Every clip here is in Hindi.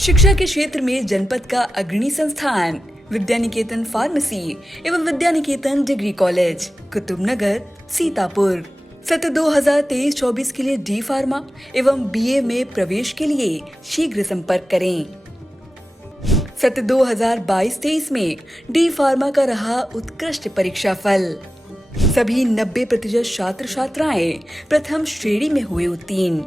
शिक्षा के क्षेत्र में जनपद का अग्रणी संस्थान विद्यानिकेतन फार्मेसी एवं विद्यानिकेतन डिग्री कॉलेज कुतुबनगर सीतापुर। सत्र 2023-24 के लिए डी फार्मा एवं बीए में प्रवेश के लिए शीघ्र संपर्क करें। सत्र 2022-23 में डी फार्मा का रहा उत्कृष्ट परीक्षा फल। सभी 90% छात्र छात्राएं प्रथम श्रेणी में हुए उत्तीर्ण।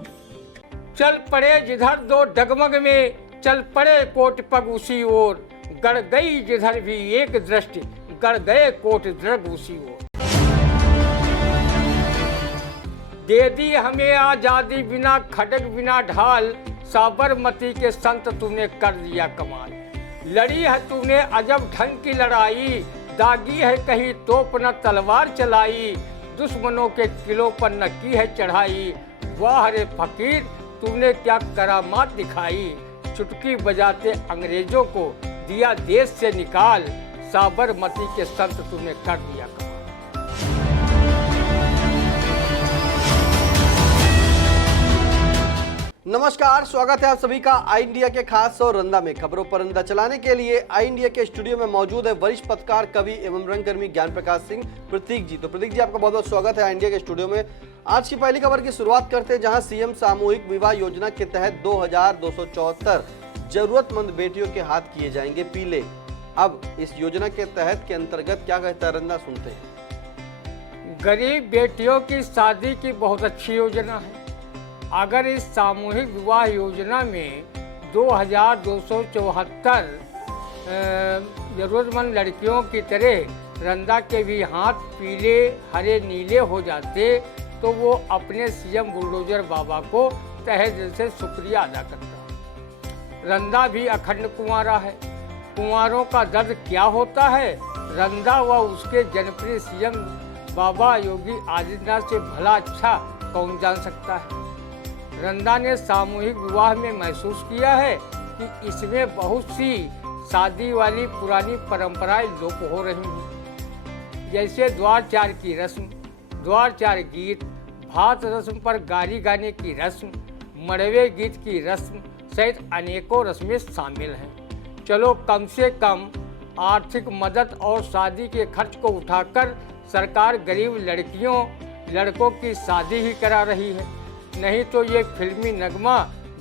चल पड़े जिधर दो डगमग में, चल पड़े कोट पग उसी ओर, गड़ गई जिधर भी एक दृष्टि, गड़ गए कोट द्रग उसी ओर। दे दी हमें आजादी बिना खड़ग बिना ढाल, साबरमती के संत तूने कर दिया कमाल। लड़ी है तूने अजब ढंग की लड़ाई, दागी है कहीं तोप न तलवार चलाई, दुश्मनों के किलों पर न की है चढ़ाई। वाह रे फकीर तूने क्या करामात दिखाई, चुटकी बजाते अंग्रेजों को दिया देश से निकाल, साबरमती के संत तूने कर दिया कमाल। नमस्कार, स्वागत है आप सभी का आई इंडिया के खास और रंदा में। खबरों पर रंदा चलाने के लिए आई इंडिया के स्टूडियो में मौजूद है वरिष्ठ पत्रकार, कवि एवं रंगकर्मी ज्ञान प्रकाश सिंह प्रतीक जी। तो प्रतीक जी, आपका बहुत बहुत स्वागत है आई इंडिया के स्टूडियो में। आज की पहली खबर की शुरुआत करते हैं, जहां सीएम सामूहिक विवाह योजना के तहत 2274 जरूरतमंद बेटियों के हाथ किए जाएंगे पीले। अब इस योजना के तहत के अंतर्गत क्या कहता है रंदा, सुनते हैं। गरीब बेटियों की शादी की बहुत अच्छी योजना है। अगर इस सामूहिक विवाह योजना में 2274 जरूरतमंद लड़कियों की तरह रंदा के भी हाथ पीले हरे नीले हो जाते तो वो अपने सीएम बुलडोजर बाबा को तहे दिल से शुक्रिया अदा करता। रंदा भी अखंड कुंवारा है। कुंवारों का दर्द क्या होता है, रंदा व उसके जनप्रिय सीएम बाबा योगी आदित्यनाथ से भला अच्छा कौन जान सकता है। रंदा ने सामूहिक विवाह में महसूस किया है कि इसमें बहुत सी शादी वाली पुरानी परंपराएं लोप हो रही हैं, जैसे द्वारचार की रस्म, द्वारचार गीत, भात रस्म पर गारी गाने की रस्म, मड़वे गीत की रस्म सहित अनेकों रस्में शामिल हैं। चलो कम से कम आर्थिक मदद और शादी के खर्च को उठाकर सरकार गरीब लड़कियों लड़कों की शादी ही करा रही है, नहीं तो ये फिल्मी नगमा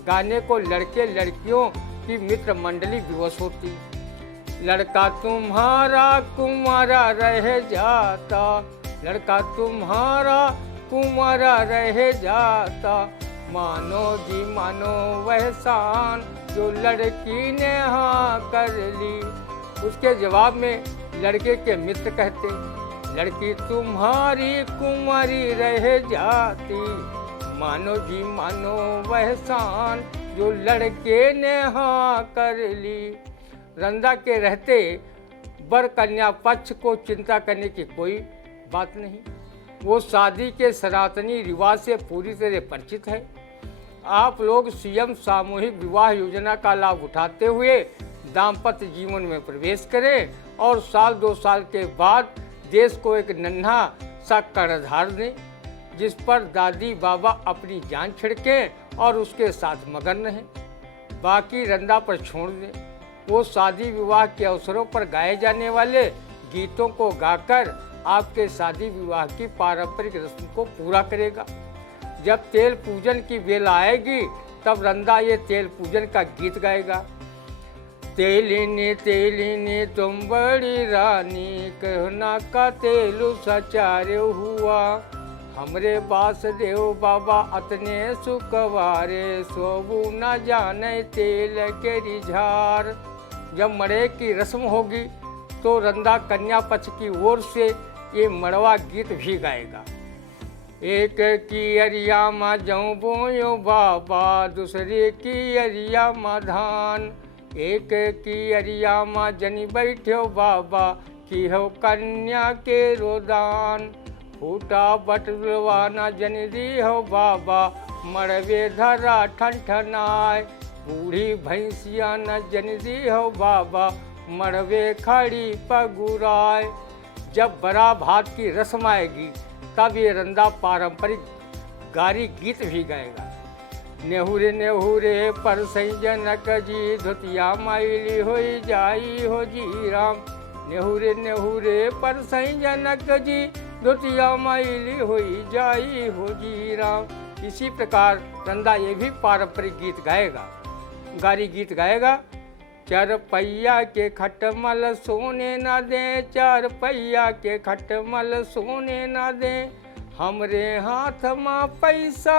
गाने को लड़के लड़कियों की मित्र मंडली विवश होती। लड़का तुम्हारा कुंवारा रह जाता, लड़का तुम्हारा कुंवारा रह जाता, मानो जी मानो वह शान जो लड़की ने हाँ कर ली। उसके जवाब में लड़के के मित्र कहते, लड़की तुम्हारी कुंवारी रह जाती, मानो जी मानो वह शान जो लड़के ने हाँ कर ली। रंदा के रहते वर कन्या पक्ष को चिंता करने की कोई बात नहीं। वो शादी के सनातनी रिवाज से पूरी तरह परिचित है। आप लोग सीएम सामूहिक विवाह योजना का लाभ उठाते हुए दाम्पत्य जीवन में प्रवेश करें और साल 2 साल के बाद देश को एक नन्हा सा कर्णधार दें, जिस पर दादी बाबा अपनी जान छिड़कें और उसके साथ मगन रहें। बाकी रंदा पर छोड़ दें। वो शादी विवाह के अवसरों पर गाए जाने वाले गीतों को गाकर आपके शादी विवाह की पारंपरिक रस्म को पूरा करेगा। जब तेल पूजन की बेला आएगी तब रंदा ये तेल पूजन का गीत गाएगा। तेलिनी तुम बड़ी रानी, कहना का तेलु सचारे हुआ, हमरे बासदेव बाबा अतने सुकवारे, सोबू न जाने तेल के रिझार। जब मड़े की रस्म होगी तो रंदा कन्या पक्ष की ओर से ये मड़वा गीत भी गाएगा। एक की अरिया माँ जऊँ बोयो बाबा, दूसरे की अरिया माँ धान, एक की अरिया माँ जनी बैठो बाबा, की हो कन्या के रोदान, फूटा बटवाना जन दी हो बाबा, मड़वे धरा ठनठनाय, बूढ़ी भैंसिया न जन दी हो बाबा, मड़वे खड़ी पगुराय। जब बड़ा भात की रस्म आएगी तब ये रंदा पारंपरिक गारी गीत भी गाएगा। नेहुरे नेहुरे पर जनक जी, धुतिया माइली होई जाई हो जी राम। नेहुरे नेहुरे पर जनक जी, धुतिया माइली होई जाई हो जी राम। इसी प्रकार रंदा ये भी पारंपरिक गीत गाएगा, गारी गीत गाएगा। चार पहिया के खटमल सोने ना दे, चार पहिया के खटमल सोने ना दे, हमरे हाथ में पैसा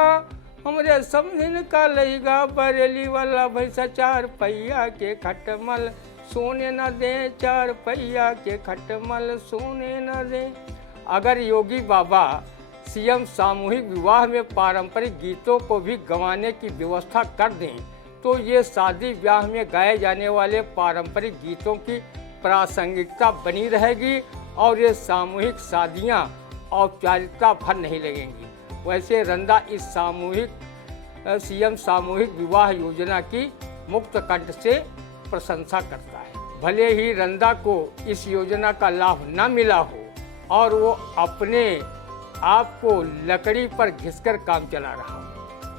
हमरे समझिन का लईगा, बरेली वाला भैसा। चार पहिया के खटमल सोने न दे, चार पहिया के खटमल सोने न दे। अगर योगी बाबा सीएम सामूहिक विवाह में पारंपरिक गीतों को भी गवाने की व्यवस्था कर दें तो ये शादी ब्याह में गाए जाने वाले पारंपरिक गीतों की प्रासंगिकता बनी रहेगी और ये सामूहिक शादियां औपचारिकता भर नहीं लगेंगी। वैसे रंदा इस सीएम सामूहिक विवाह योजना की मुक्त कंठ से प्रशंसा करता है। भले ही रंदा को इस योजना का लाभ न मिला हो और वो अपने आप को लकड़ी पर घिसकर काम चला रहा हो।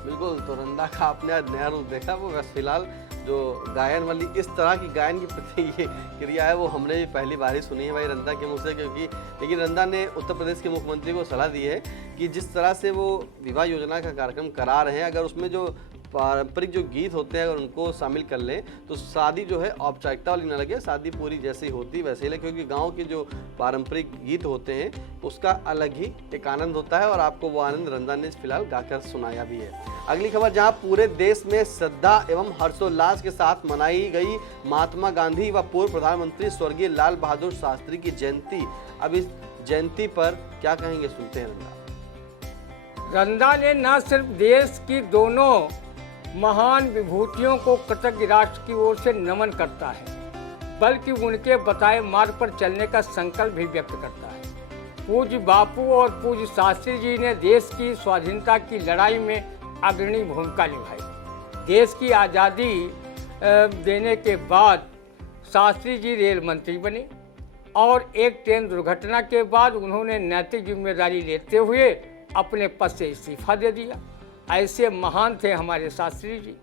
बिल्कुल, तो रंदा का आपने आज नया रूप देखा। वो बस फिलहाल जो गायन वाली इस तरह की गायन की प्रतिक्रिया है वो हमने भी पहली बार ही सुनी है भाई रंदा के मुँह से, क्योंकि लेकिन रंदा ने उत्तर प्रदेश के मुख्यमंत्री को सलाह दी है कि जिस तरह से वो विवाह योजना का कार्यक्रम करा रहे हैं, अगर उसमें जो पारंपरिक जो गीत होते हैं अगर उनको शामिल कर लें तो शादी जो है औपचारिकता वाली न लगे, शादी पूरी जैसी होती वैसे ही लगे, क्योंकि गांव के जो पारंपरिक गीत होते हैं उसका अलग ही एक आनंद होता है और आपको वो आनंद रंदा ने फिलहाल गाकर सुनाया भी है। अगली खबर, जहां पूरे देश में श्रद्धा एवं हर्षोल्लास के साथ मनाई गई महात्मा गांधी व पूर्व प्रधानमंत्री स्वर्गीय लाल बहादुर शास्त्री की जयंती। अब इस जयंती पर क्या कहेंगे, सुनते हैं रंदा। रंदा ने न सिर्फ देश की दोनों महान विभूतियों को कृतज्ञ राष्ट्र की ओर से नमन करता है, बल्कि उनके बताए मार्ग पर चलने का संकल्प भी व्यक्त करता है। पूज्य बापू और पूज्य शास्त्री जी ने देश की स्वाधीनता की लड़ाई में अग्रणी भूमिका निभाई। देश की आज़ादी देने के बाद शास्त्री जी रेल मंत्री बने और एक ट्रेन दुर्घटना के बाद उन्होंने नैतिक जिम्मेदारी लेते हुए अपने पद से इस्तीफा दे दिया। ऐसे महान थे हमारे शास्त्री जी।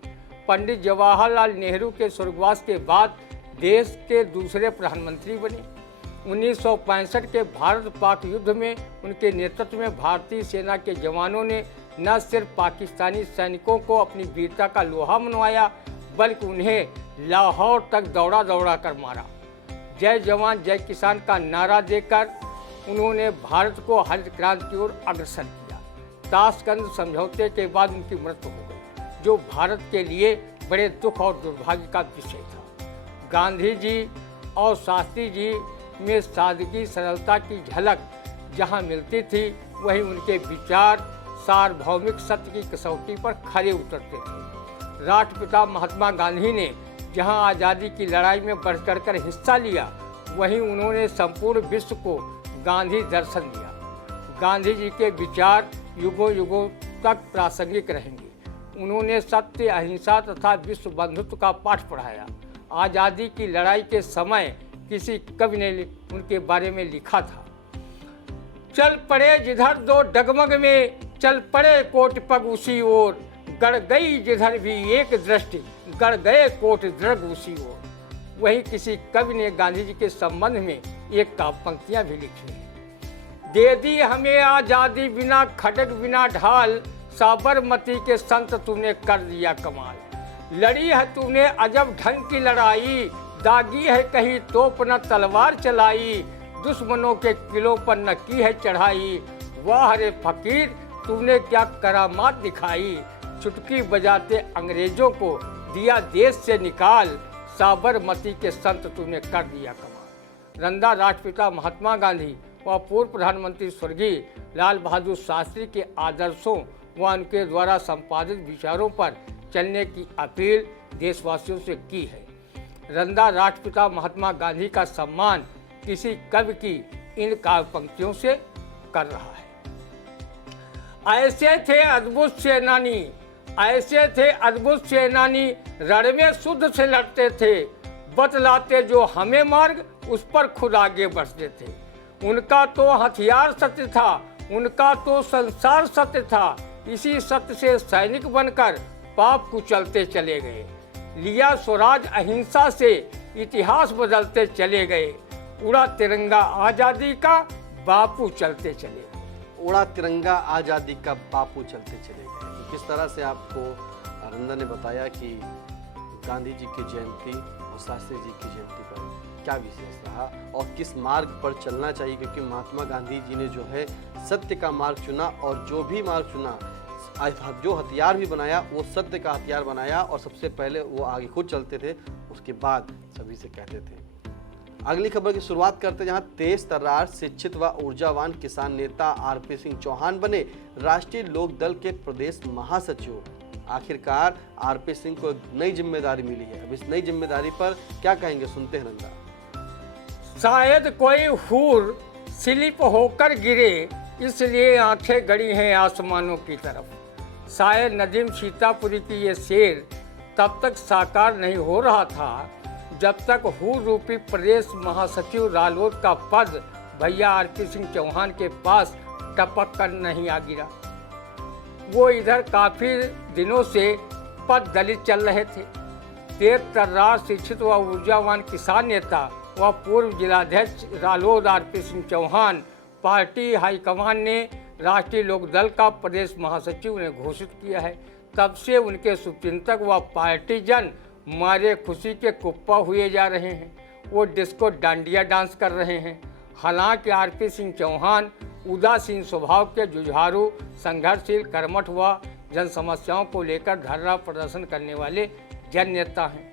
पंडित जवाहरलाल नेहरू के स्वर्गवास के बाद देश के दूसरे प्रधानमंत्री बने। 1965 के भारत पाक युद्ध में उनके नेतृत्व में भारतीय सेना के जवानों ने न सिर्फ पाकिस्तानी सैनिकों को अपनी वीरता का लोहा मनवाया, बल्कि उन्हें लाहौर तक दौड़ा दौड़ा कर मारा। जय जवान जय किसान का नारा देकर उन्होंने भारत को हरित क्रांति की ओर अग्रसर किया। ताशकंद समझौते के बाद उनकी मृत्यु हो गई, जो भारत के लिए बड़े दुख और दुर्भाग्य का विषय था। गांधी जी और शास्त्री जी में सादगी सरलता की झलक जहां मिलती थी, वहीं उनके विचार सार्वभौमिक सत्य की कसौटी पर खरे उतरते थे। राष्ट्रपिता महात्मा गांधी ने जहां आज़ादी की लड़ाई में बढ़ चढ़कर हिस्सा लिया, वहीं उन्होंने संपूर्ण विश्व को गांधी दर्शन दिया। गांधी जी के विचार युगों युगों तक प्रासंगिक रहेंगे। उन्होंने सत्य, अहिंसा तथा विश्व बंधुत्व का पाठ पढ़ाया। आज़ादी की लड़ाई के समय किसी कवि ने उनके बारे में लिखा था, चल पड़े जिधर दो डगमग में, चल पड़े कोट पग उसी ओर, गड़ गई जिधर भी एक दृष्टि, गड़ गए कोट दृग उसी ओर। वहीं किसी कवि ने गांधी जी के संबंध में एक काव्य पंक्तियां भी लिखी हैं। दे दी हमें आज़ादी बिना खड़ग बिना ढाल, साबरमती के संत तूने कर दिया कमाल। लड़ी है तूने अजब ढंग की लड़ाई, दागी है कहीं तोप न तलवार चलाई, दुश्मनों के किलों पर न की है चढ़ाई। वाह रे फकीर तूने क्या करामात दिखाई, चुटकी बजाते अंग्रेजों को दिया देश से निकाल, साबरमती के संत तूने कर दिया कमाल। रंदा राष्ट्रपिता महात्मा गांधी व पूर्व प्रधानमंत्री स्वर्गीय लाल बहादुर शास्त्री के आदर्शों व उनके द्वारा संपादित विचारों पर चलने की अपील देशवासियों से की है। रंदा राष्ट्रपिता महात्मा गांधी का सम्मान किसी कवि की इन काव्य पंक्तियों से कर रहा है। ऐसे थे अद्भुत सेनानी, ऐसे थे अद्भुत सेनानी, रण में शुद्ध से लड़ते थे, बतलाते जो हमें मार्ग उस पर खुद आगे बढ़ते थे। उनका तो हथियार सत्य था, उनका तो संसार सत्य था, इसी सत्य से सैनिक बनकर पाप कुचलते चले गए। लिया स्वराज अहिंसा से इतिहास बदलते चले गए। उड़ा तिरंगा आज़ादी का बापू चलते चले गए। उड़ा तिरंगा आज़ादी का बापू चलते चले गए। तो किस तरह से आपको रंदा ने बताया कि गांधी जी की जयंती और शास्त्री जी की जयंती पर क्या विशेष रहा और किस मार्ग पर चलना चाहिए, क्योंकि महात्मा गांधी जी ने जो है सत्य का मार्ग चुना और जो भी मार्ग चुना, जो हथियार भी बनाया वो सत्य का हथियार बनाया और सबसे पहले वो आगे खुद चलते थे, उसके बाद सभी से कहते थे। अगली खबर की शुरुआत करते हैं, जहां तेज तर्रार शिक्षित व ऊर्जावान किसान नेता आरपी सिंह चौहान बने राष्ट्रीय लोक दल के प्रदेश महासचिव। आखिरकार आरपी सिंह को एक नई जिम्मेदारी मिली है। अब इस नई जिम्मेदारी पर क्या कहेंगे, सुनते हैं नंदा। शायद कोई हूर स्लिप होकर गिरे, इसलिए आंखें गड़ी हैं आसमानों की तरफ। शायद नदीम सीतापुरी की ये शेर तब तक साकार नहीं हो रहा था जब तक हूर रूपी प्रदेश महासचिव रालोद का पद भैया आरपी सिंह चौहान के पास टपक कर नहीं आ गिरा। वो इधर काफी दिनों से पद दलित चल रहे थे। तेज तर्रार शिक्षित व ऊर्जावान किसान नेता व पूर्व जिलाध्यक्ष Ralod RP Singh Chauhan party high command ने राष्ट्रीय लोकदल का प्रदेश महासचिव ने घोषित किया है। तब से उनके शुभचिंतक व पार्टीजन मारे खुशी के कुप्पा हुए जा रहे हैं। वो डिस्को डांडिया डांस कर रहे हैं। हालांकि आरपी सिंह चौहान उदासीन स्वभाव के जुझारू, संघर्षशील, कर्मठ व जन समस्याओं को लेकर धरना प्रदर्शन करने वाले जन नेता हैं।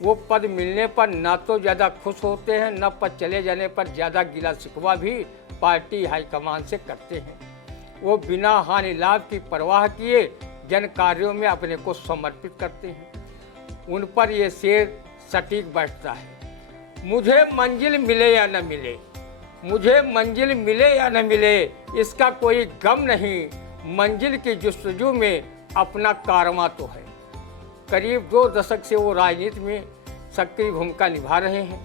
वो पद मिलने पर न तो ज़्यादा खुश होते हैं, न पद चले जाने पर ज़्यादा गिला शिकवा भी पार्टी हाईकमान से करते हैं। वो बिना हानि लाभ की परवाह किए जन कार्यों में अपने को समर्पित करते हैं। उन पर ये शेर सटीक बैठता है। मुझे मंजिल मिले या न मिले, मुझे मंजिल मिले या न मिले, इसका कोई गम नहीं। मंजिल की जुस्तजू में अपना कारवां तो है। करीब 2 दशक से वो राजनीति में सक्रिय भूमिका निभा रहे हैं।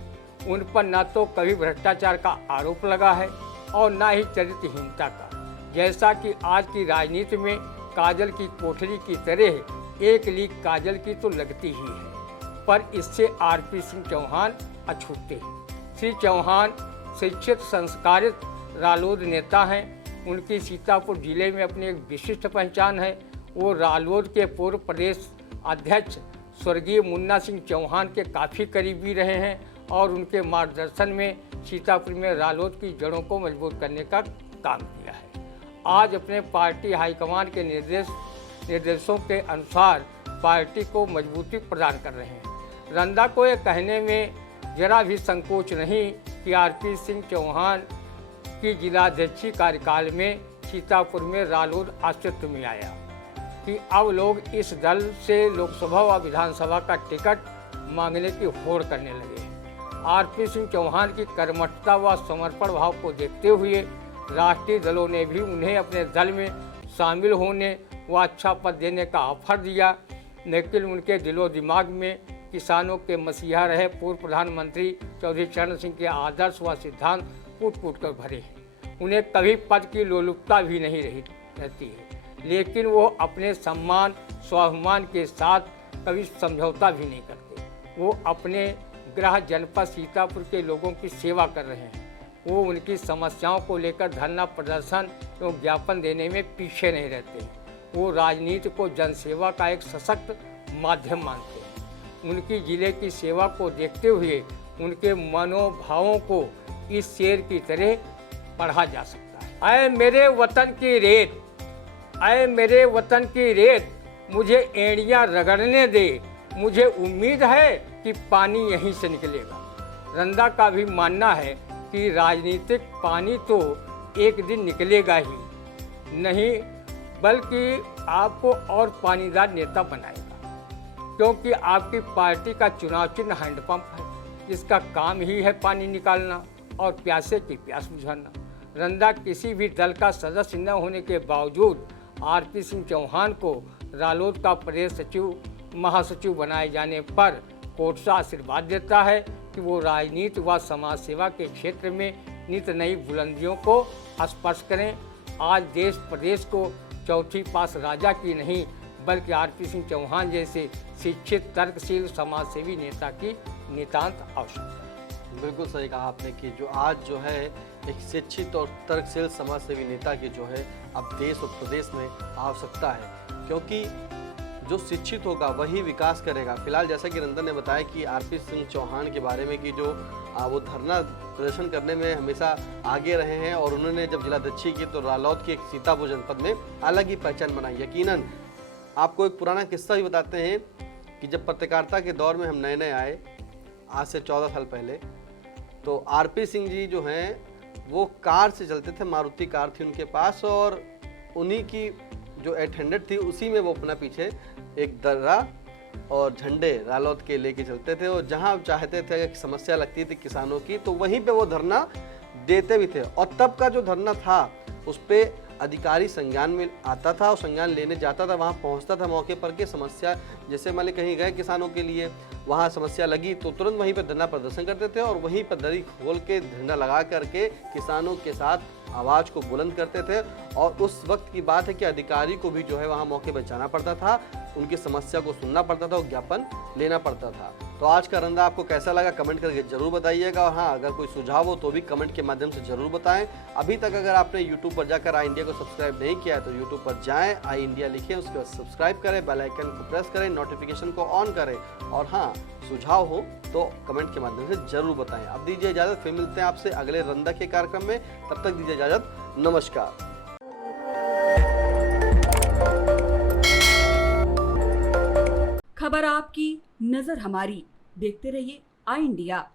उन पर न तो कभी भ्रष्टाचार का आरोप लगा है और न ही चरित्रहीनता का। जैसा कि आज की राजनीति में काजल की कोठरी की तरह एक लीक काजल की तो लगती ही है, पर इससे आरपी सिंह चौहान अछूते हैं। श्री चौहान शिक्षित, संस्कारित रालोद नेता हैं। उनकी सीतापुर जिले में अपनी एक विशिष्ट पहचान है। वो रालोद के पूर्व प्रदेश अध्यक्ष स्वर्गीय मुन्ना सिंह चौहान के काफ़ी करीबी रहे हैं और उनके मार्गदर्शन में सीतापुर में रालोद की जड़ों को मजबूत करने का काम किया है। आज अपने पार्टी हाईकमान के निर्देशों के अनुसार पार्टी को मजबूती प्रदान कर रहे हैं। रंदा को ये कहने में जरा भी संकोच नहीं कि आरपी सिंह चौहान की जिलाध्यक्षीय कार्यकाल में सीतापुर में रालोद अस्तित्व में आया कि अब लोग इस दल से लोकसभा व विधानसभा का टिकट मांगने की होड़ करने लगे। आरपी सिंह चौहान की कर्मठता व समर्पण भाव को देखते हुए राष्ट्रीय दलों ने भी उन्हें अपने दल में शामिल होने व अच्छा पद देने का ऑफर दिया, लेकिन उनके दिलो दिमाग में किसानों के मसीहा रहे पूर्व प्रधानमंत्री चौधरी चरण सिंह के आदर्श व सिद्धांत कूट कूट कर भरे हैं। उन्हें कभी पद की लोलुपता भी नहीं रहती है, लेकिन वो अपने सम्मान स्वाभिमान के साथ कभी समझौता भी नहीं करते। वो अपने गृह जनपद सीतापुर के लोगों की सेवा कर रहे हैं। वो उनकी समस्याओं को लेकर धरना प्रदर्शन एवं ज्ञापन देने में पीछे नहीं रहते। वो राजनीति को जनसेवा का एक सशक्त माध्यम मानते हैं। उनकी जिले की सेवा को देखते हुए उनके मनोभावों को इस शेर की तरह पढ़ा जा सकता है। ऐ मेरे वतन की रेत, ऐ मेरे वतन की रेत, मुझे एड़ियाँ रगड़ने दे, मुझे उम्मीद है कि पानी यहीं से निकलेगा। रंदा का भी मानना है कि राजनीतिक पानी तो एक दिन निकलेगा ही नहीं, बल्कि आपको और पानीदार नेता बनाएगा, क्योंकि आपकी पार्टी का चुनाव चिन्ह हैंडपंप है, जिसका काम ही है पानी निकालना और प्यासे की प्यास बुझाना। रंदा किसी भी दल का सदस्य न होने के बावजूद आरपी सिंह चौहान को रालोद का प्रदेश सचिव महासचिव बनाए जाने पर कोर्ट से आशीर्वाद देता है कि वो राजनीति व समाज सेवा के क्षेत्र में नित नई बुलंदियों को स्पर्श करें। आज देश प्रदेश को चौथी पास राजा की नहीं बल्कि आरपी सिंह चौहान जैसे शिक्षित तर्कशील समाजसेवी नेता की नितांत आवश्यकता है। बिल्कुल सही कहा आपने कि जो आज जो है एक शिक्षित और तर्कशील समाजसेवी नेता की जो है अब देश और प्रदेश में आवश्यकता है, क्योंकि जो शिक्षित होगा वही विकास करेगा। फिलहाल जैसा कि रंजन ने बताया कि आरपी सिंह चौहान के बारे में कि जो वो धरना प्रदर्शन करने में हमेशा आगे रहे हैं और उन्होंने जब जिलाध्यक्षी की तो रालौद के एक सीतापुर जनपद में अलग ही पहचान बनाई। यकीनन आपको एक पुराना किस्सा भी बताते हैं कि जब पत्रकारिता के दौर में हम नए नए आए आज से 14 साल पहले, तो आरपी सिंह जी जो हैं वो कार से चलते थे, मारुति कार थी उनके पास, और उन्हीं की जो 800 थी उसी में वो अपना पीछे एक दर्रा और झंडे रालौद के लेके चलते थे, और जहां चाहते थे कि समस्या लगती थी किसानों की तो वहीं पे वो धरना देते भी थे। और तब का जो धरना था उस पर अधिकारी संज्ञान में आता था और संज्ञान लेने जाता था, वहाँ पहुँचता था मौके पर के समस्या, जैसे मान ली कहीं गए किसानों के लिए, वहाँ समस्या लगी तो तुरंत वहीं पर धरना प्रदर्शन करते थे और वहीं पर दरी खोल के झंडा लगा करके किसानों के साथ आवाज़ को बुलंद करते थे। और उस वक्त की बात है कि अधिकारी को भी जो है वहाँ मौके पर जाना पड़ता था, उनकी समस्या को सुनना पड़ता था और ज्ञापन लेना पड़ता था। तो आज का रंदा आपको कैसा लगा कमेंट करके जरूर बताइएगा, और हाँ अगर कोई सुझाव हो तो भी कमेंट के माध्यम से जरूर बताएं। अभी तक अगर आपने यूट्यूब पर जाकर आई इंडिया को सब्सक्राइब नहीं किया है तो यूट्यूब पर जाएं, आई इंडिया लिखें, उसके बाद सब्सक्राइब करें, बेल आइकन को प्रेस करें, नोटिफिकेशन को ऑन करें, और हाँ सुझाव हो तो कमेंट के माध्यम से जरूर बताएं। अब दीजिए इजाजत, फिर मिलते हैं आपसे अगले रंदा के कार्यक्रम में, तब तक दीजिए इजाजत, नमस्कार। खबर आपकी, नजर हमारी, देखते रहिए आई इंडिया।